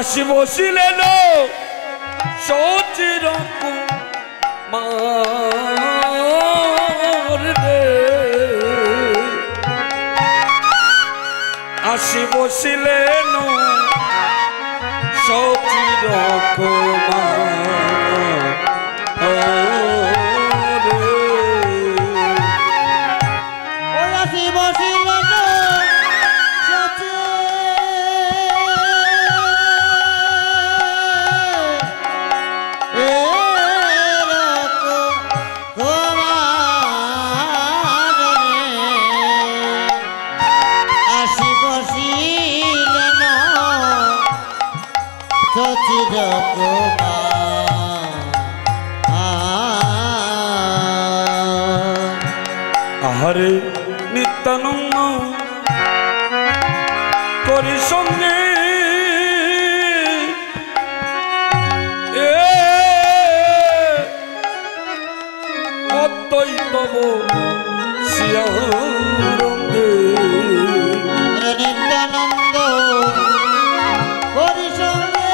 আসি বসিলেন সচির কুমার রে আসি বসিলেন সচির কুমার রে ওই আসি বসিলেন আহারে নিত্যানন্দ করি সঙ্গে অদ্বৈত শিয়ারঙ্গে নিত্যানন্দ করি সঙ্গে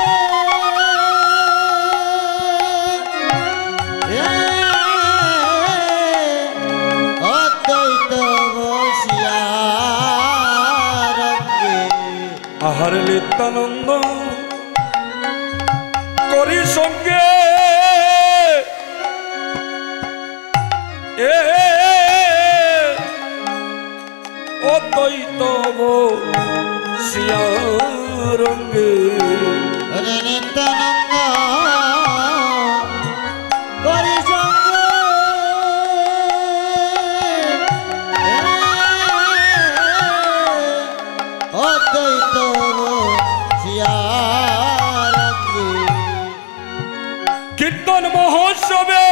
আহার নিত্যানন্দ করি সঙ্গে অদ্বৈত শিয়ারঙ্গে নিত্যানন্দ করি সঙ্গে অদ্বৈত কীর্তন মহোৎসবে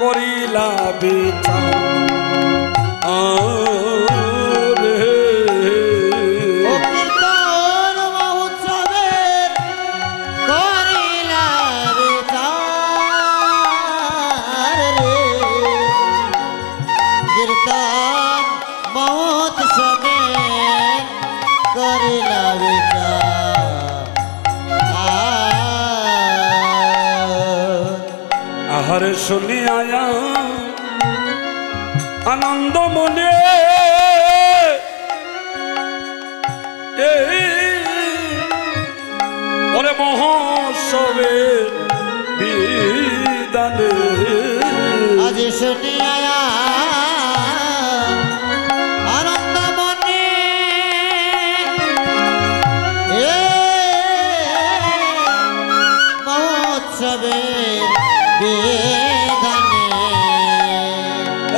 করিলা বিচার রে অকীর্তন মহোৎসবে করিলা বিচার আহারে শুনি আয়া আনন্দ মনে ওরে মহোৎসবে বিদানে আজ শুনি আয়া আনন্দ মনে মহোৎসবে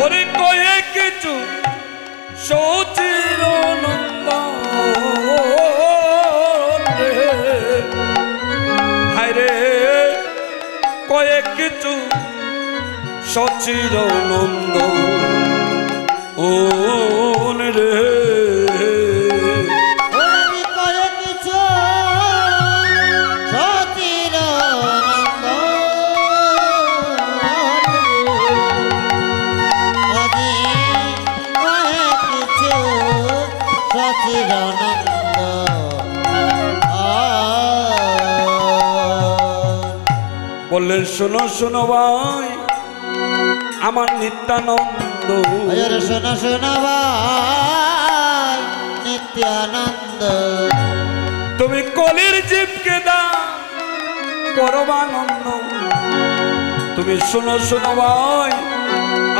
ওরে কয়ে কিছু সচির নন্দ হায়রে কয়ে কিছু সচির নন্দ ও রে বললেন শোনো শোনো ভাই আমার নিত্যানন্দ শোনো শোনো ভাই নিত্যানন্দ তুমি কলির জীবকে দাও পরমানন্দ তুমি শোনো শোনো ভাই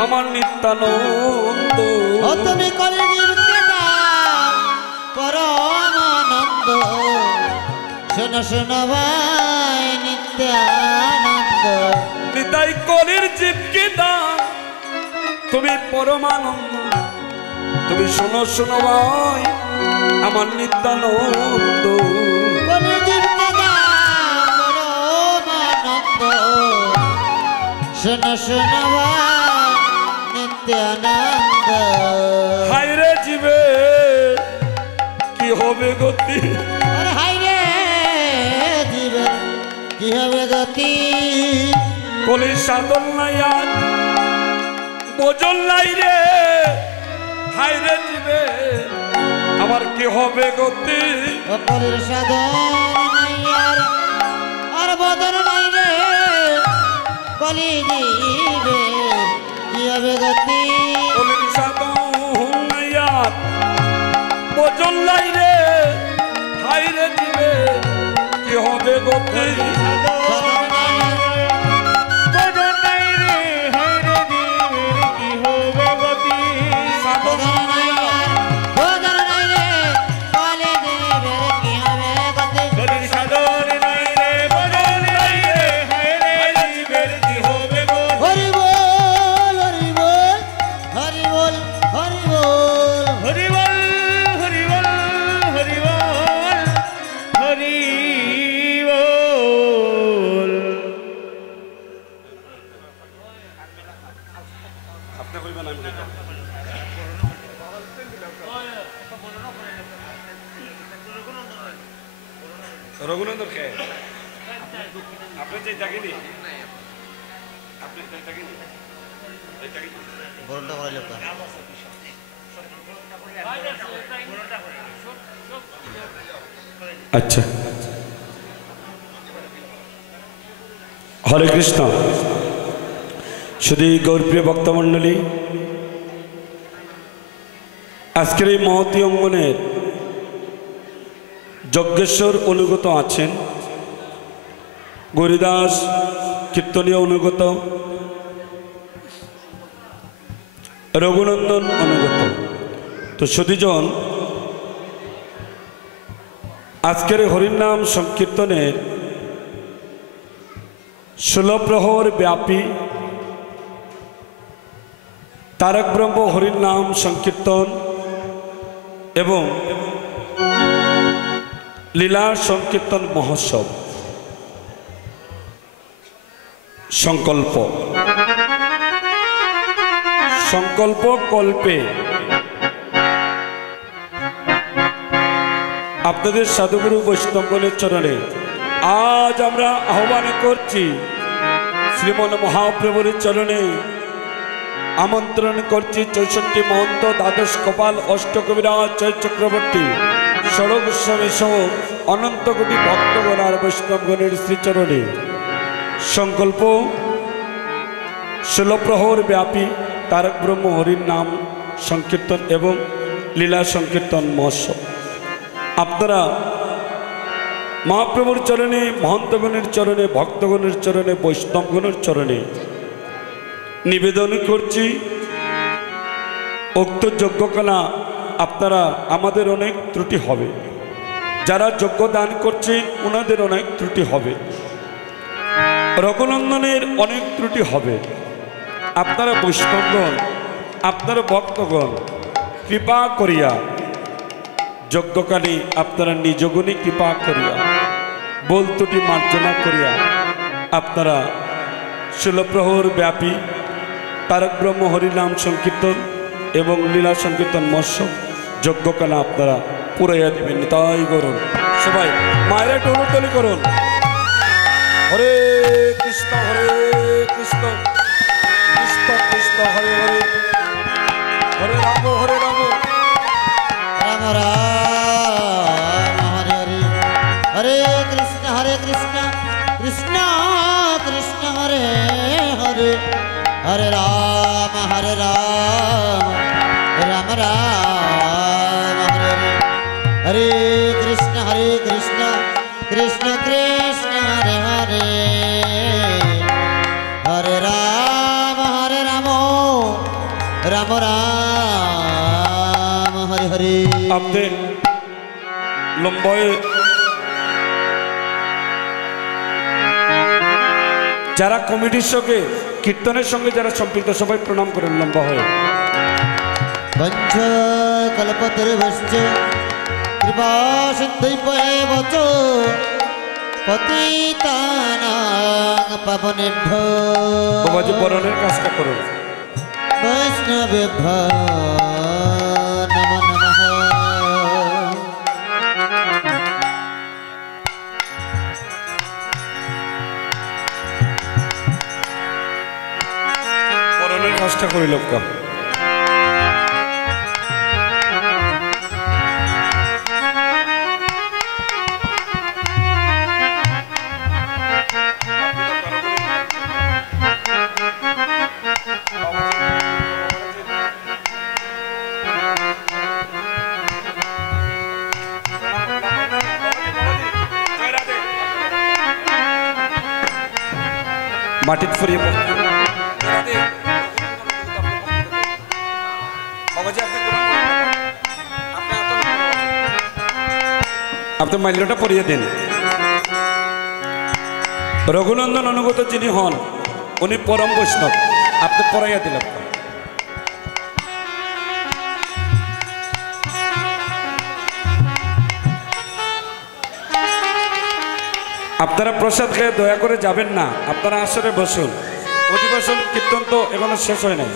আমার নিত্যানন্দ তুমি কলির জীবকে দাও পরমানন্দ শোনো শোনো ভাই নিত্যানন্দ নিতাই কলির জীবকে দাও তুমি পরমানন্দ তুমি শোনো শোনো ভাই আমার নিত্যানন্দ কলির জীবকে দাও পরমানন্দ শোনো শোনো ভাই নিত্যানন্দ হায়রে জীবে কি হবে গতি হায়রে জীবে কি হবে গতি কলির সাধন নাই আর বোঝন নাই রে, হাই রে জীবে আমার কি হবে গতি। কলির সাধন নাই আর বদন নাই রে, কলি দিবে কি হবে গতি। কলির সাধন নাই আর বোঝন নাই রে, হাই রে জীবে কি হবে গতি। রঘুনন্দন কে আপনি যে থাকেনি, আপনি থাকেনি বড়টা করে লোক আচ্ছা। হরে কৃষ্ণ। শুধু গৌরপ্রিয় ভক্তমণ্ডলী, আজকের এই মহতী অঙ্গনের যজ্ঞেশ্বর অনুগত আছেন, গৌরীদাস কীর্তনীয় অনুগত, রঘুনন্দন অনুগত। তো সতীজন, আজকের হরিনাম সংকীর্তনের 16 প্রহর ব্যাপী তারক ব্রহ্ম হরিনাম সংকীর্তন এবং লীলা সংকীর্তন মহোৎসব সংকল্প সংকল্প কল্পে আপনাদের সাধুগুরু বৈষ্ণবগণের চরণে আজ আমরা আহ্বান করছি, শ্রীমন মহাপ্রভুর চরণে আমন্ত্রণ করছি 64 মহন্ত, দ্বাদশ কপাল, অষ্টকবিরাজ, জয় চক্রবর্তী, সর্বস্বামী সহ অনন্ত কোটি ভক্তগণ আর বৈষ্ণবগণের শ্রীচরণে সংকল্প 16 প্রহর ব্যাপী তারক ব্রহ্ম হরির নাম সংকীর্তন এবং লীলা সংকীর্তন মহোৎসব। আপনারা মহাপ্রভুর চরণে, মহন্তগণের চরণে, ভক্তগণের চরণে, বৈষ্ণবগণের চরণে নিবেদন করছি, উক্ত যজ্ঞকলা আপনারা, আমাদের অনেক ত্রুটি হবে, যারা যজ্ঞ দান করছেন ওনাদের অনেক ত্রুটি হবে, রঘুনন্দনের অনেক ত্রুটি হবে। আপনারা বৈষ্ণবগণ, আপনারা ভক্তগণ কৃপা করিয়া যজ্ঞকালে আপনারা নিজগুণে কৃপা করিয়া বল ত্রুটি মার্জনা করিয়া আপনারা 16 প্রহর ব্যাপী তারক ব্রহ্ম হরিনাম সংকীর্তন এবং লীলা সংকীর্তন মহোৎসব যজ্ঞকালে আপনারা পুরাইয়া দেবেন। তাই করুন সবাই, মায়েরা টলতলি করুন। হরে কৃষ্ণ হরে কৃষ্ণ কৃষ্ণ কৃষ্ণ হরে হরে, হরে রাম হরে রাম রাম রাম হরে হরে, হরে কৃষ্ণ কৃষ্ণ কৃষ্ণ হরে হরে, হরে রাম রাম রাম হরে হরে, হরে কৃষ্ণ কৃষ্ণ কৃষ্ণ হরে হরে, হরে রাম রাম রাম হরে হরে। আপনি লম্বয়ে যারা কমিটির সঙ্গে কীর্তনের সঙ্গে যারা সম্পৃক্ত সবাই প্রণাম করেন লম্বা হয়ে। পঞ্চ কল্পতরুশ্চ কৃপা সিন্ধৈব চ পতিতানাং পাবনেভ্যো বাবাজি বরণের কাজটা করুন। বৈষ্ণবেভ্যো নমো নমঃ। কাজটা করিল কা মাটিত ফুরিয়ে পড়তে আপনি মাল্যটা পরিয়ে দিন। রঘুনন্দন অনুগত যিনি হন উনি পরম বৈষ্ণব, আপনি পড়াইয়া দিলেন। আপনারা প্রসাদ খেয়ে দয়া করে যাবেন না, আপনারা আসরে বসুন। অধিবেশন কীর্তন তো এখনো শেষ হয় নাই।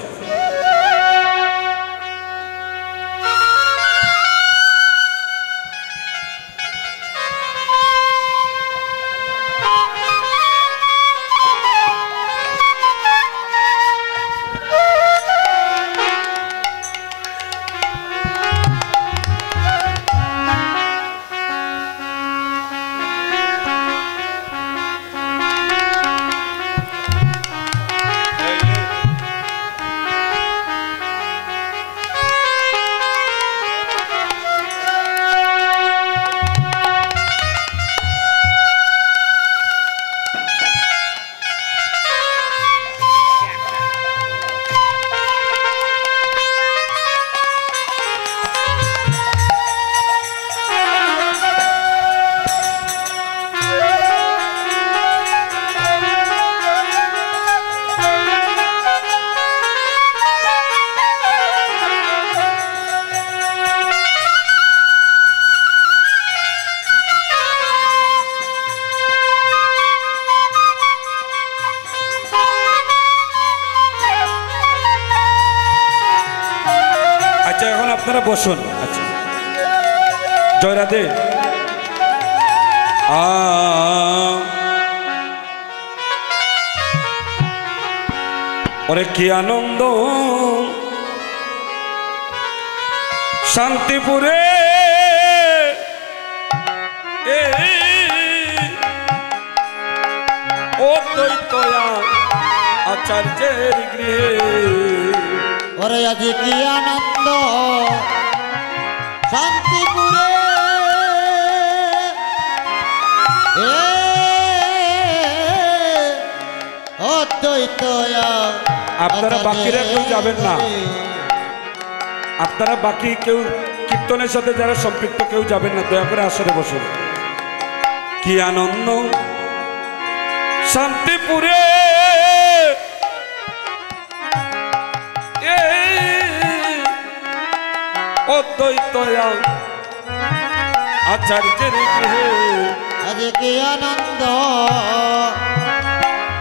আপনারা বসুন। আচ্ছা, জয় রাধে। ওরে কি আনন্দ শান্তিপুরে, ও দৈতয়া আচার্যের গৃহে। ওরে আজি কি আনন্দ শান্তিপুরে, আপনারা বাকিরা কেউ যাবেন না, আপনারা বাকি কেউ কীর্তনের সাথে যারা সম্পৃক্ত কেউ যাবেন না, দয়া করে আসরে বসুন। কি আনন্দ শান্তিপুরে, অদ্বৈতয়া আচার্যের গৃহে। আজ কি আনন্দ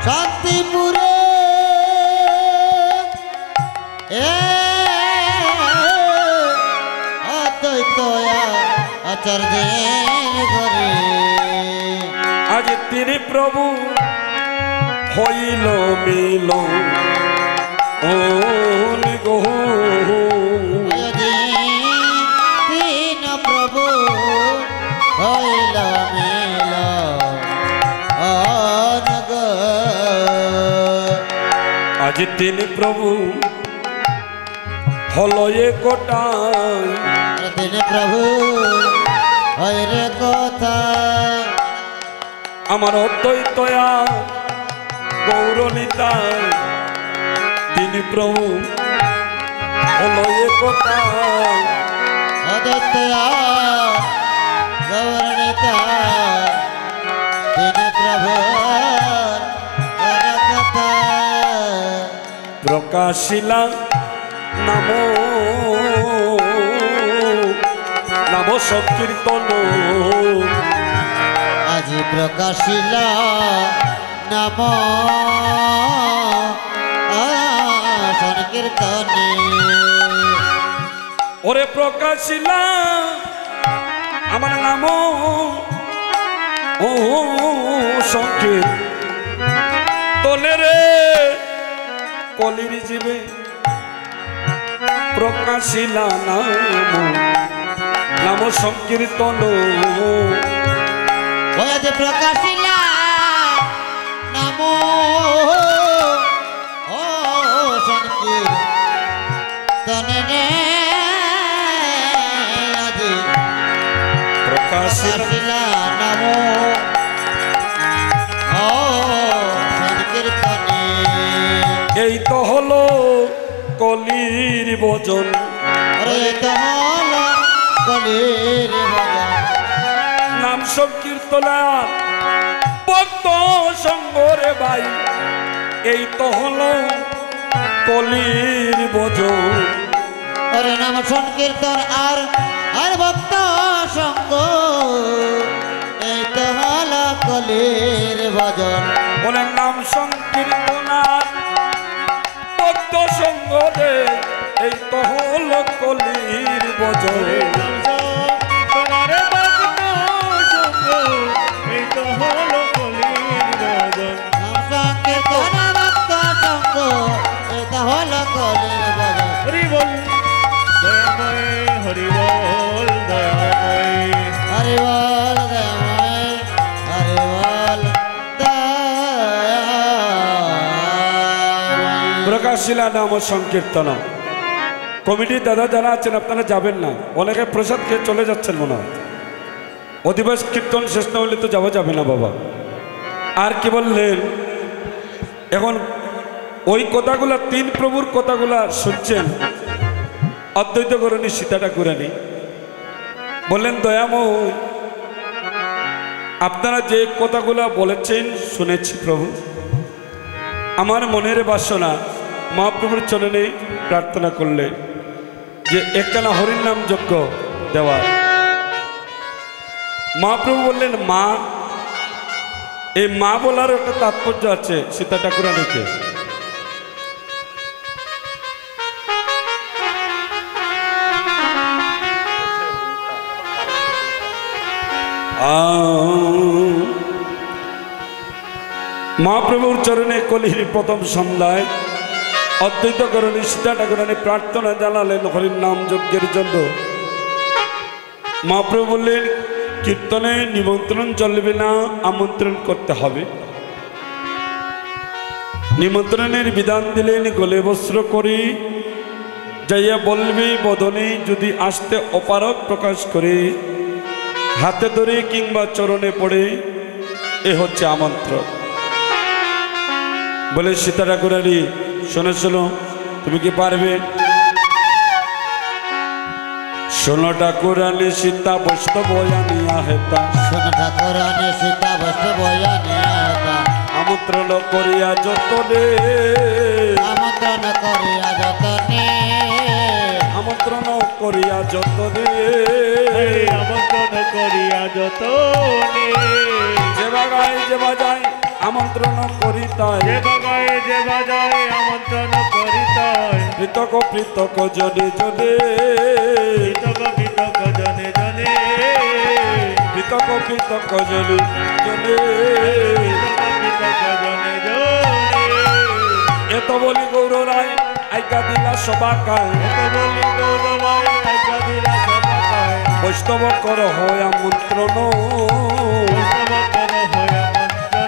শান্তিপুরে, অদ্বৈতয়া আচার্যের ঘরে। আজ তিনি প্রভু হইল মিল ও নিগো, প্রভু হইল মিল আজ তিনি প্রভু হল এ কোটায়, তিনি প্রভু হইরে কথা। আমার অদ্বৈতয়া গৌরনিতায় তিনি প্রভু হল এ কোটায়। অদ্বৈতয়া গৌরনিতায় তিনি প্রভু হইরে কথা। প্রকাশিলা নাম নাম সংকীর্তন, আজি প্রকাশিলা নাম সংকীর্তনে। ওরে প্রকাশিলা আমার নাম ও সংকীর্তনে রে, কলির জীবে প্রকাশিলা নাম সংকীর্তন ওই যে প্রকাশিলা নাম ও সংকীর্তনে রে আজি প্রকাশিলা নাম ও সংকীর্তনে। এই তো হলো কলির ভজন, আরে তো হলো কলির ভজন, নাম সংকীর্তনা ভক্ত সঙ্গরে ভাই। এই তো হলো কলির ভজন, আরে নাম সংকীর্তন আর আর ভক্ত সঙ্গ, এই তো হলো কলির ভজন। বলে নাম সংকীর্তনা ভক্ত সঙ্গ রে, এই তো হলো কলির ভজন। প্রকাশিলা নাম সংকীর্তন কমিটির দাদা যারা আছেন আপনারা যাবেন না, অনেকে প্রসাদ খেয়ে চলে যাচ্ছেন মনে হয়। অধিবাস কীর্তন শেষ না হলে তো যাওয়া যাবে না বাবা। আর কি বললেন এখন ওই কথাগুলা তিন প্রভুর কথাগুলা শুনছেন অদ্বৈত করণী সীতা ঠাকুরানী বললেন দয়াময় আপনারা যে কথাগুলা বলেছেন শুনেছি প্রভু, আমার মনের বাসনা মহাপ্রভুর চরণে প্রার্থনা করলে যে একখানা হরির নাম যজ্ঞ দেওয়ার। মহাপ্রভু বললেন মা, এই মা বলার একটা তাৎপর্য আছে সীতা ঠাকুরানীকে। মহাপ্রভুর চরণে কলির প্রথম সন্ধ্যায় অদ্বৈত করণী সীতা ঠাকুরানী প্রার্থনা জানালেন হরির নাম যজ্ঞের জন্য। মহাপ্রভু বললেন কীর্তনে নিমন্ত্রণ চলবে না, আমন্ত্রণ করতে হবে। নিমন্ত্রণের বিধান দিলেন গলে বস্ত্র করি যাইয়া বলবে বদনে, যদি আসতে অপারক প্রকাশ করে হাতে ধরে কিংবা চরণে পড়ে, এ হচ্ছে আমন্ত্রণ। বলে সীতা ঠাকুরানী শোনো শোনো, তুমি কি পারবে? শোনো ঠাকুরানী সীতা বৈষ্ণব আনিয়া হেতা, শোনো ঠাকুরানী সীতা বৈষ্ণব আনিয়া হেতা, আমন্ত্রণ করিয়া যতনে, আমন্ত্রণ করিয়া যতনে, আমন্ত্রণ করিয়া যতনে, আমন্ত্রণ করিয়া যতনে, যে বাগায় যে বাজায় আমন্ত্রণ করিতায়, যে বাগায় যে বাজায় আমন্ত্রণ করিতায়, পৃথক পৃথক জনে জনে, পৃথক পৃথক জনে জনে, পৃথক পৃথক জনে জনে, পৃথক জনে জনে। এত বলি গৌর রায় আইকা দিলা সবাকায়, এত বলি গৌরবায় আজ্ঞা দিলা সবাকায়, বৈষ্ণব কর হয় আমন্ত্রণ, বৈষ্ণব কর হয় আমন্ত্রণ,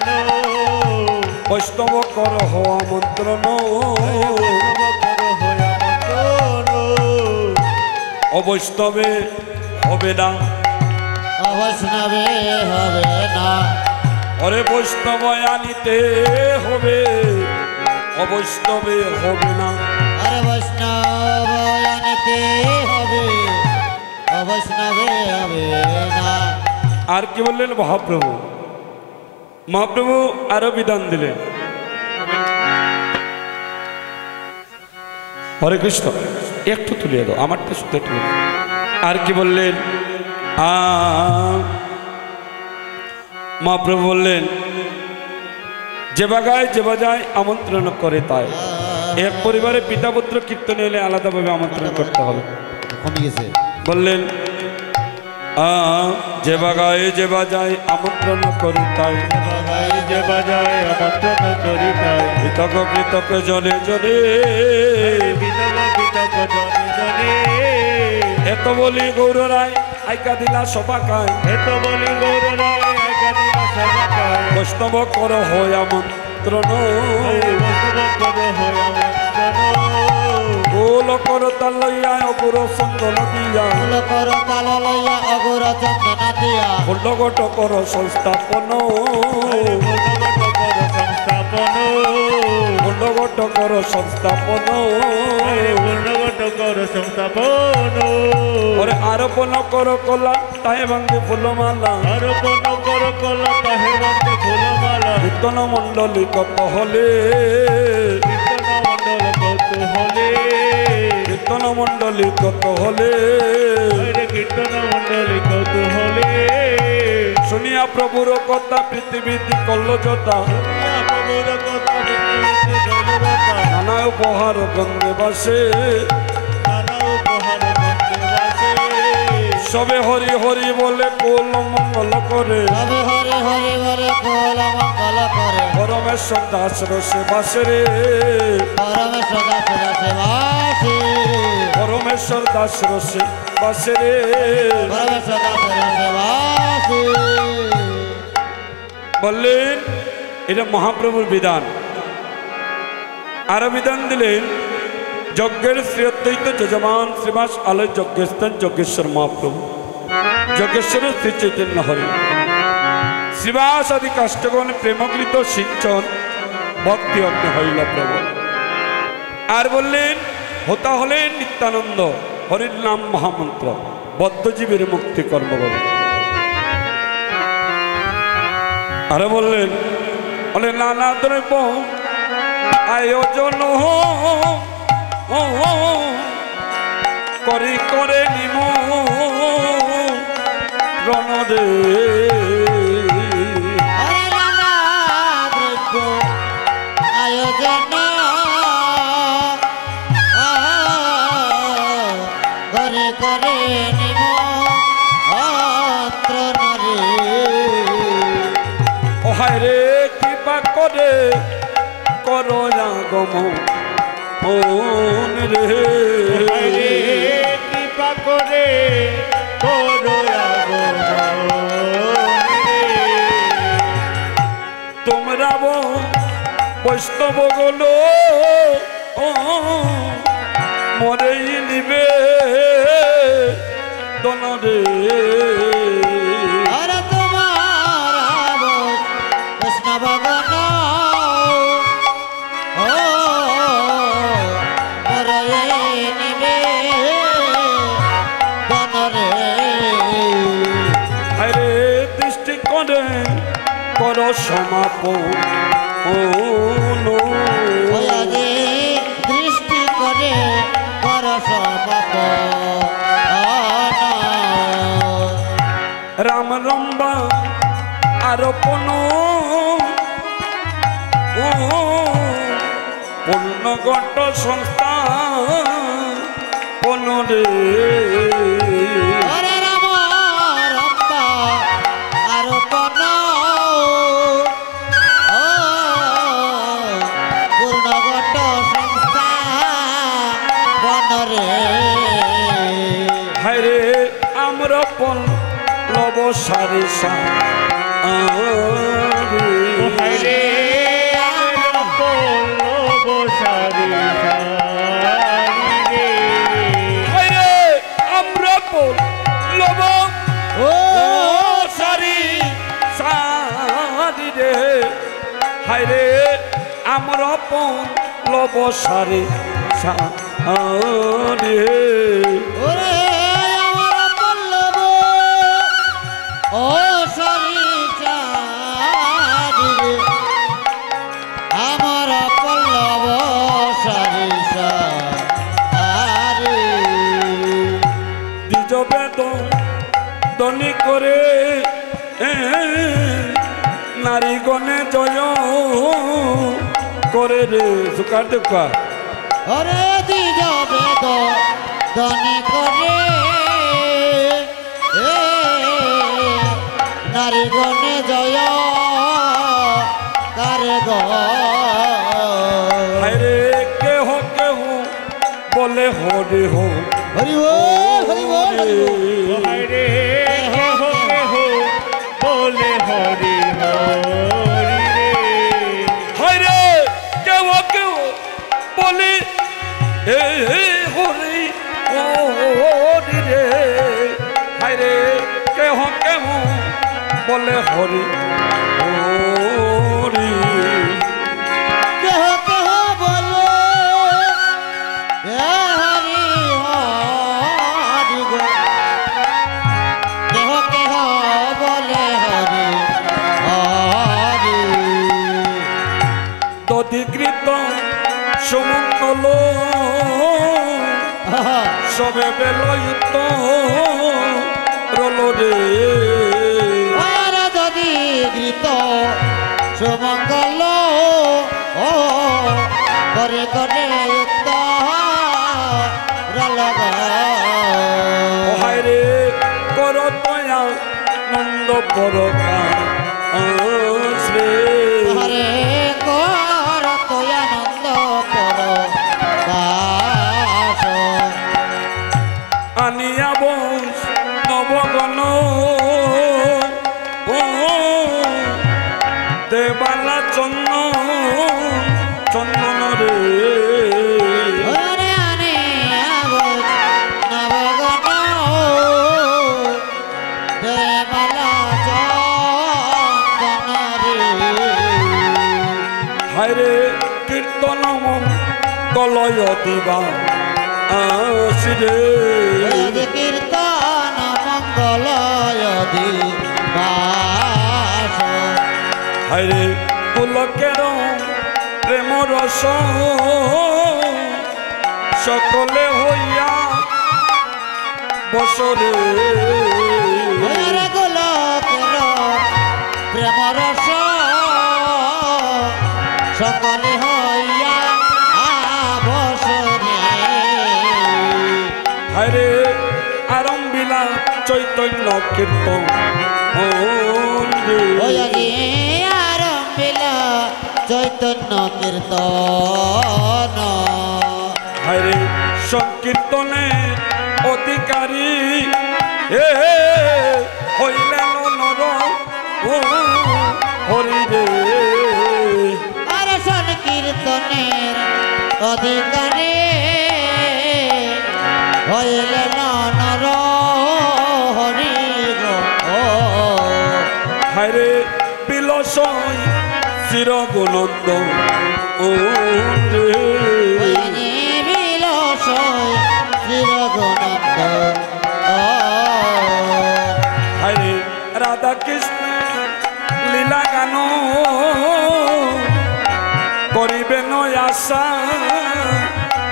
বৈষ্ণব কর হয় আমন্ত্রণ, বৈষ্ণব কর হয় আমন্ত্রণ। অবৈষ্ণবে হবে না, অবৈষ্ণবে হবে না, অরে বৈষ্ণব আনিতে হবে, অবৈষ্ণবে হবে না। আরে বৈষ্ণব আনিতে হবে, অবৈষ্ণবে হবে না। আর কি বললেন মহাপ্রভু? মহাপ্রভু আরো বিধান দিলেন। হরে কৃষ্ণ, একটু তুলিয়ে দাও, আমারটা শুধু একটু। আর কি বললেন? মহাপ্রভু বললেন যে বাগায় যে বাজায় আমন্ত্রণ করে তাই। এক পরিবারে পিতা পুত্র কীর্তনে এলে আলাদাভাবে আমন্ত্রণ করতে হবে। কমে গেছে। বললেন যে বাগায় যে বাজায় আমন্ত্রণ করি তাই, বাজায় যে বাজায় আমন্ত্রণ করিতায়, পৃথক বিতক বিতক জনে জনে বিতক বিতক জনে জনে এত বলি গৌর রায় আইকা দিলা সবাকায় এত বলি গৌর রায় আজ্ঞা দিলা সবাকায় বৈষ্ণব কর হয় আমন্ত্রণ বৈষ্ণব কর হয় আমন্ত্রণ গোল কর তালইয়া অগুর সঙ্গল দিয়া ফুল কর তাল লইয়া অগুর চন্দন দিয়া ফুলগট কর সংস্থাপন বৈষ্ণব কর সংস্থাপন ফুলগট কর সংস্থাপন পূর্ণগত কর সংস্থাপন ওরে আরোপণ কর কলা তাহে ভাঙ্গে ফুলমালা আরোপণ কর কলা তাহে বন্দে ফুলমালা কীর্তন মণ্ডলী কত হলে কীর্তন মণ্ডল কৌতূহলে কীর্তন মণ্ডলী কত হলে হরে কীর্তন মণ্ডলী কৌতূহলে শুনিয়া প্রভুর কথা পৃথিবীতে করল যথা প্রভুর কথা বিনীত গৌরবতা নানা উপহার গন্ধে বাসে নানা উপহার বন্দে বাসে সবে হরি হরি বলে কোল মঙ্গল করে তবে হরে হরে বলে কোল মঙ্গল করে পরমেশ্বর দাস রসে বাসে রে পরমেশ্বর দাস রসে বাসে পরমেশ্বর দাস রসে বাসে রে পরমেশ্বর দাস রসে বাসে বললেন এটা মহাপ্রভুর বিধান আরো বিধান দিলেন যজ্ঞের শ্রী অদ্বৈত যজমান শ্রীবাস আলয় যজ্ঞস্থান যজ্ঞেশ্বর মহাপ্রভু যজ্ঞেশ্বর শ্রী চৈতন্য হরি শ্রীবাস আদি কাষ্টগণ প্রেমকৃত সিঞ্চন ভক্তি অগ্নি হইল প্রভু আর বললেন হতা হলেন নিত্যানন্দ হরির নাম মহামন্ত্র বদ্ধজীবের মুক্তি কর্মকর আরে বললেন বলে নানা দ্রব্য আয়োজন করি করে নিম রণদে হরে নানা দ্রব্য আয়োজন করে করে নিম অত্র নারী ওহায় রে কৃপা করে করো আগম রে হরে কৃপা করে করো আগমন তোমরা বৈষ্ণব গলো মরেই নিবে দনরে হরে তোমার আবদ বৈষ্ণব গণ ও মরে নিবে গণরে আরে দৃষ্টি করে কর সমাপন ওয়া যে দৃষ্টি করে কর সমাপ রাম রম্বা আরোপণ পূর্ণগত সংস্থা পনরে হরে রাম রম্বা আরোপণ পূর্ণগত সংস্থা বনরে হায়রে আমরা পন লব সারি হরে পল্লব সারি সারি হায়রে আমরা পন লব ও সারি সারি রে হায়রে আমরা পন লব সারি সারি ওরে আমার পল্লব ও সরিষা দিবে আমার পল্লব সরিষা আরে দ্বিজ বেদন দনি করে নারীগণে জয় করে রে সুকার দেখা ওরে দিজ বেদ ধনী করে নারী গণে জয় কারে গ বলে হরি হো হরি বল হরি বল হরি বল। হায় রে কেহ কেহ বলে হরি হরি রে হরে কেউ কেউ বলে হে হরি হরি রে হরে কেহ কেহ বলে হরি হরি কেহ কেহ বলে হে হরি হরি গো। কেহ কেহ বলে হরি হরি। তদিকৃত সুমঙ্গল সবে বেলয়ুক্ত রল রে ওরে যদি গীত সুমঙ্গল ও করে করে হায় রে কর তয়া নন্দ পর শ্রী হরে কর তয়ানন্দ পর বাস। আনিয়া বংশ নবগণ ও দেবালা চন্দন রে হরে আনে আবজ নবগণ দেবালা চন্দন রে। হায়রে কীর্তন কলয় দিবা আসিরে হরে কীর্তন মঙ্গলয় দিবাস। হায়রে পুলকের প্রেম রস সকলে হইয়া বসরে হরে গোলকের প্রেম রস সকলে হইয়া আবসরে। হায়রে আরম্ভিলা চৈতন্য কীর্তন ওয়াজি আরম্ভিল চৈতন্য কীর্তন। হায়রে সংকীর্তনে অধিকারী হইলেন নর হরি রে আর সংকীর্তনের অধিকারী হইলেন নর হরি গো। হায়রে বিলসই চিরগুণন্দ ও রে ওয়াজি বিলসয় চিরগুণন্দ। হায়রে রাধা কৃষ্ণ লীলা গান করিবেন আশা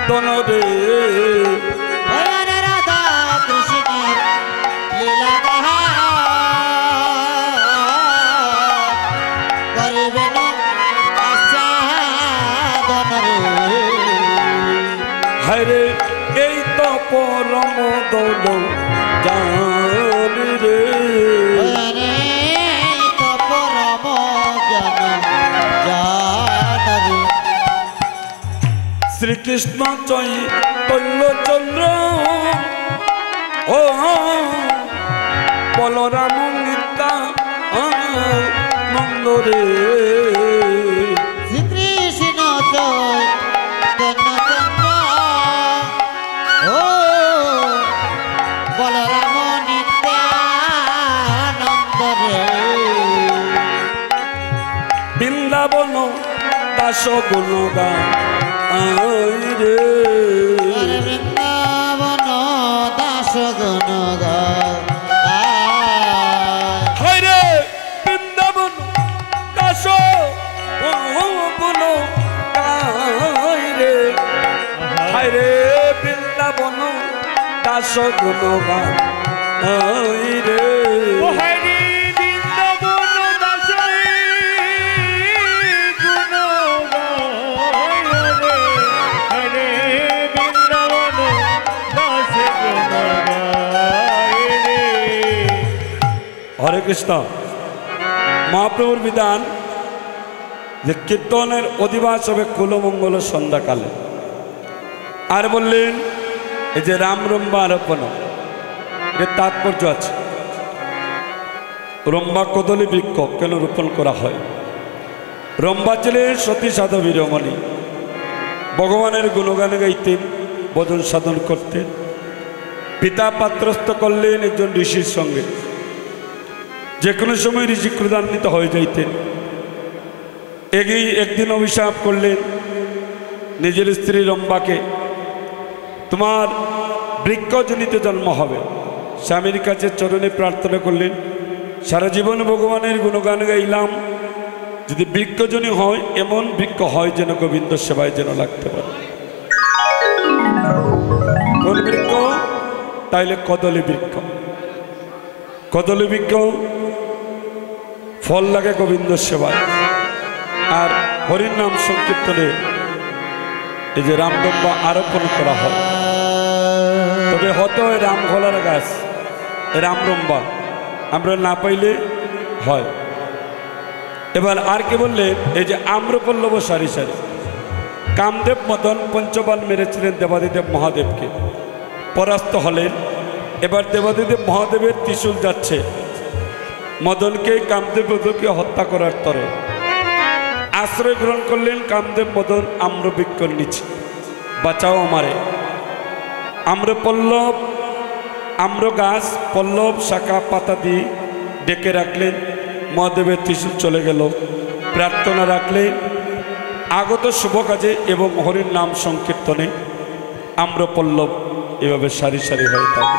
দনরে ওরে রাধা কৃষ্ণের লীলা গাহা করিবেন আচ্ছাদন রে। হায়রে এই তো পরম দৌল জানি রে ওরে তো পরম জ্ঞান জান রে। শ্রীকৃষ্ণ চৈতন্য চন্দ্র ও বলরাম নিত্যা নন্দ রে শ্রীকৃষ্ণ চৈতন্য চন্দ্র ও বলরাম নিত্যানন্দ রে। বৃন্দাবন দাস গুণগা রে হরে বৃন্দাবন দাস গুণ হায়রে বৃন্দাবন দাস গুণ রে হায়রে বৃন্দাবন দাস গুণ রে ও হায় রে বৃন্দাবন দাসই গুণ গায় রে হায় রে বৃন্দাবন দাসে গুণ গায় রে। হরে কৃষ্ণ মহাপ্রভুর বিধান যে কীর্তনের অধিবাস হবে কুলমঙ্গল সন্ধ্যাকালে আর বললেন এই যে রাম রম্বা আরোপণ এর তাৎপর্য আছে। রম্বা কদলী বৃক্ষ কেন রোপণ করা হয়? রম্বা ছিলেন সতী সাধবী রমণী, ভগবানের গুণগান গাইতেন, ভজন সাধন করতেন। পিতা পাত্রস্থ করলেন একজন ঋষির সঙ্গে, যে কোনো সময় ঋষি ক্রোধান্বিত হয়ে যাইতেন। একদিন অভিশাপ করলেন নিজের স্ত্রী রম্বাকে, তোমার বৃক্ষজনিতে জন্ম হবে। স্বামীর কাছে চরণে প্রার্থনা করলেন, সারা জীবন ভগবানের গুণগান গাইলাম, যদি বৃক্ষজনী হয় এমন বৃক্ষ হয় যেন গোবিন্দ সেবায় যেন লাগতে পারে। কোন বৃক্ষ? তাইলে কদলী বৃক্ষ। কদলী বৃক্ষ ফল লাগে গোবিন্দ সেবায়, আর হরির নাম সংকীর্তনে এই যে রামরম্বা আরোপণ করা হয়। তবে হয়তো রামঘলার গাছ রামরম্বা আমরা না পাইলে হয়। এবার আর কে বললেন, এই যে আম্রপল্লব সারি সারি। কামদেব মদন পঞ্চবান মেরেছিলেন দেবাদিদেব মহাদেবকে, পরাস্ত হলেন। এবার দেবাদিদেব মহাদেবের ত্রিশূল যাচ্ছে মদনকে, কামদেব মদনকে হত্যা করার তরে। আশ্রয় গ্রহণ করলেন কামদেব মদন আম্রবৃক্ষর নিচে, বাঁচাও আমারে। আম্রপল্লব আম্র গাছ পল্লব শাখা পাতা দিয়ে ডেকে রাখলেন। মহাদেবের ত্রিশূল চলে গেল। প্রার্থনা রাখলেন আগত শুভ কাজে এবং হরির নাম সংকীর্তনে আম্রপল্লব এভাবে সারি সারি হয়ে থাকে।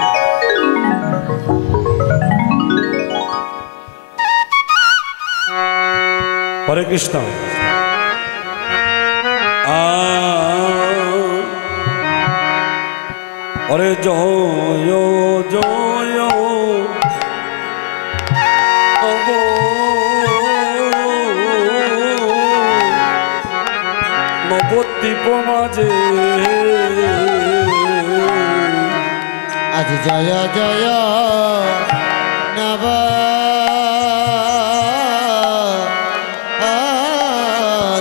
হরে কৃষ্ণ। হরে জয় জয় নবদ্বীপ মাঝে আজ জয় জয় নব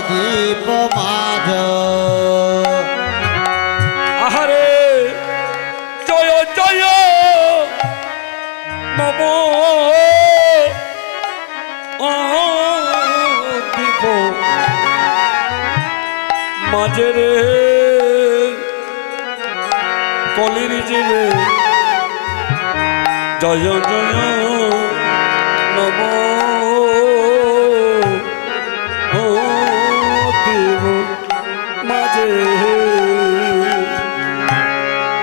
দীপ মাঝ। আহারে জয় জয় নব দীপ মাঝে রে কলির জীবে জয় জয় নব দেব মাঝে।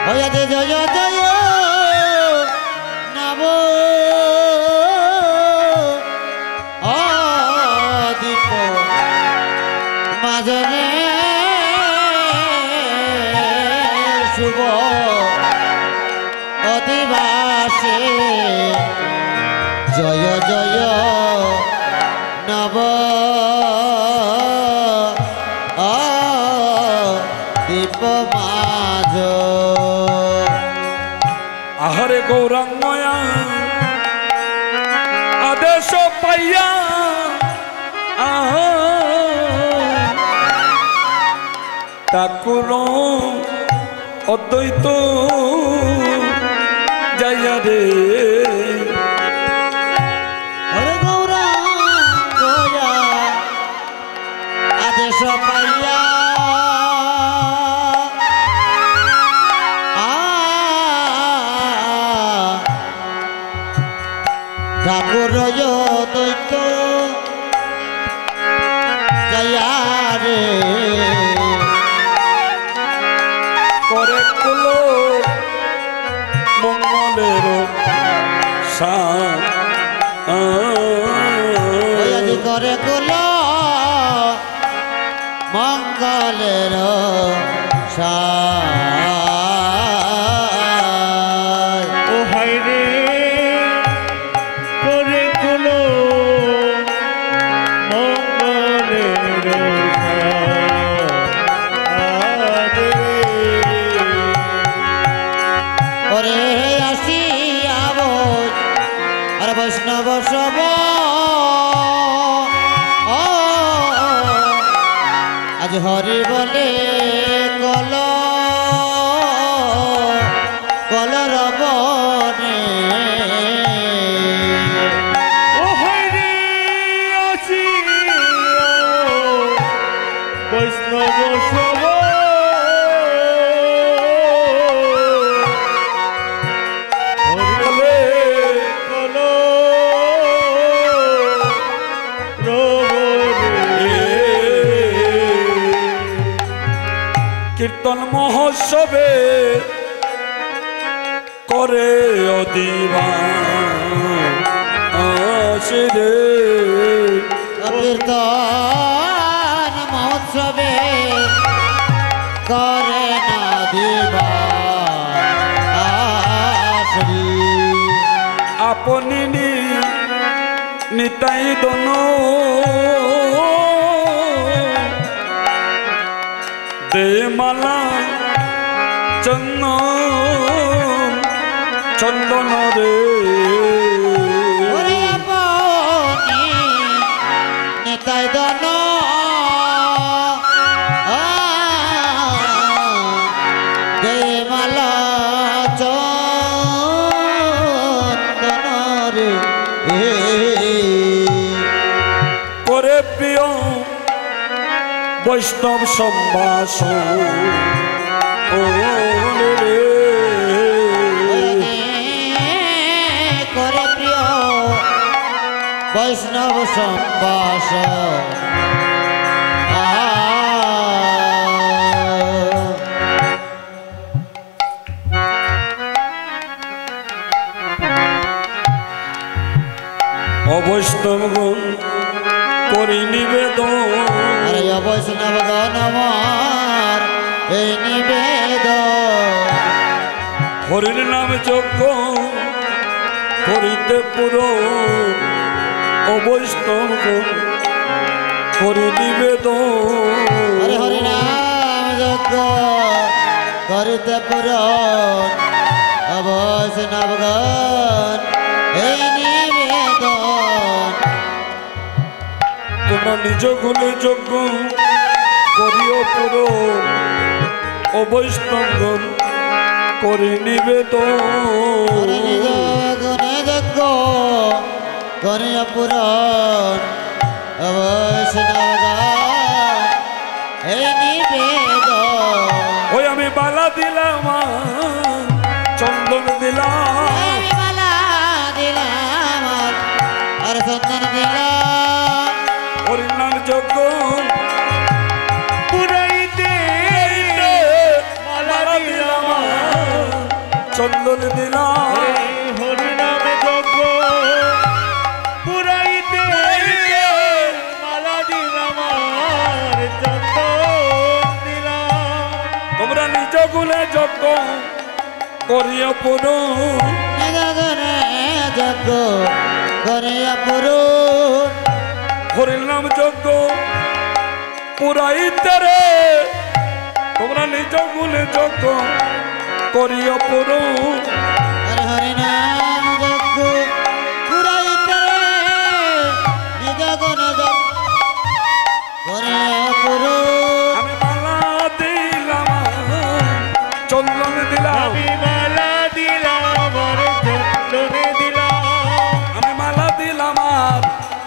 হয়াতে জয় জয় নব দীপ মাঝরে শুভ অধিবাসে জয় জয় নব দীপ মাঝ। আহারে গৌরাঙ্গয়া আদেশ পাইয়া ঠাকুর অদ্বৈত যাইয়া রে হরে গৌরাঙ্গয়া আদেশ পাইয়া ঠাকুর দৈত্য জয়া রে করে কুলো মঙ্গলের ওয়াজি করে কুল মঙ্গলের ও হাই রে করে কুলো মঙ্গলের আদে। ওরে আসিয়াব আর বৈষ্ণব সব আজ হরি বলে কল বৈষ্ণব সব বলে কলো প্রভু রে। কীর্তন মহোৎসবে করে অদিবাস রে কীর্তন মহোৎসবে করে না দিবা আশ্রী আপনি নিতাই দন দে মালা চন্দন চন্দন রে ওরে আপনি নিতাই দন দেমালা চন্দন রে করে প্রিয় বৈষ্ণব সম্ভাষ ও রে করে প্রিয় বৈষ্ণব সম্বাস অবৈষ্ণবগণ করি নিবেদন আরে বৈষ্ণব গণ আমার এই নিবেদন হরির নাম যজ্ঞ করিতে পুরো অবৈষ্ণবগণ করি নিবেদন হরে হরি নাম যজ্ঞ করিতে পুরন বৈষ্ণব গণ এই নিবেদন তোমরা নিজ গুণে যজ্ঞ করিও পুরো অবৈষ্ণবগণ করি নিবেদন হরে নিজ গুণে যজ্ঞ করিয়া পুরন বৈষ্ণব গণ এই নিবেদন ওই আমি বালা দিলাম চন্দন দিলাম মালা দিলাম আর চন্দন দিলাম হরির নাম যজ্ঞ পুরাইতে মালা দিলাম চন্দন দিলাম হরি নামে যজ্ঞ পুরাইতে মালা দিলাম আর চন্দন দিলাম। তোমরা নিজ গুণে যজ্ঞ করিও পুরো নিজ গুণে যজ্ঞ করিয়া পুরন হরির নাম যজ্ঞ পুরাইতে রে তোমরা নিজ গুণে যজ্ঞ করিও পুরো হরে হরি নাম যজ্ঞ পুরাইতে নিজ গুণে যজ্ঞ করিয়া পুরন আমি মালা দিলাম চন্দন দিলাম আমি মালা দিলাম আর চন্দনে দিলাম। আমি মালা দিলাম আর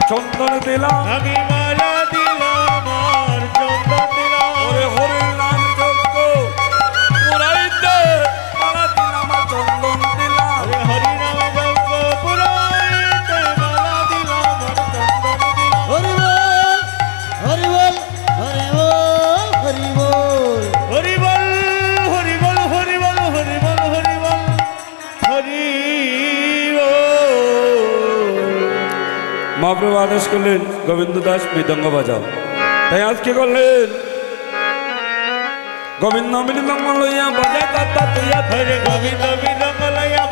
চন্দন দিলাম আমি মালা দিলাম আর চন্দন দিলাম। ওরে হরির নাম যজ্ঞ পুরাইতে মালা দিলাম আর চন্দন দিলাম হরে হরি নামে যজ্ঞ পুরাইতে মালা দিলাম আর চন্দন দিলাম। হরি বল হরি বল হরি বল হরি বল হরি বল হরি বল হরি বল হরি বল হরি বল হরি বল। মহাপ্রভু আদেশ করলেন গোবিন্দ দাস মৃদঙ্গ বাজাও তাই আজ কি করলেন গোবিন্দ মৃদঙ্গ লইয়া বাজায় তাতা তুইয়া হরে গোবিন্দ মৃদঙ্গ লইয়া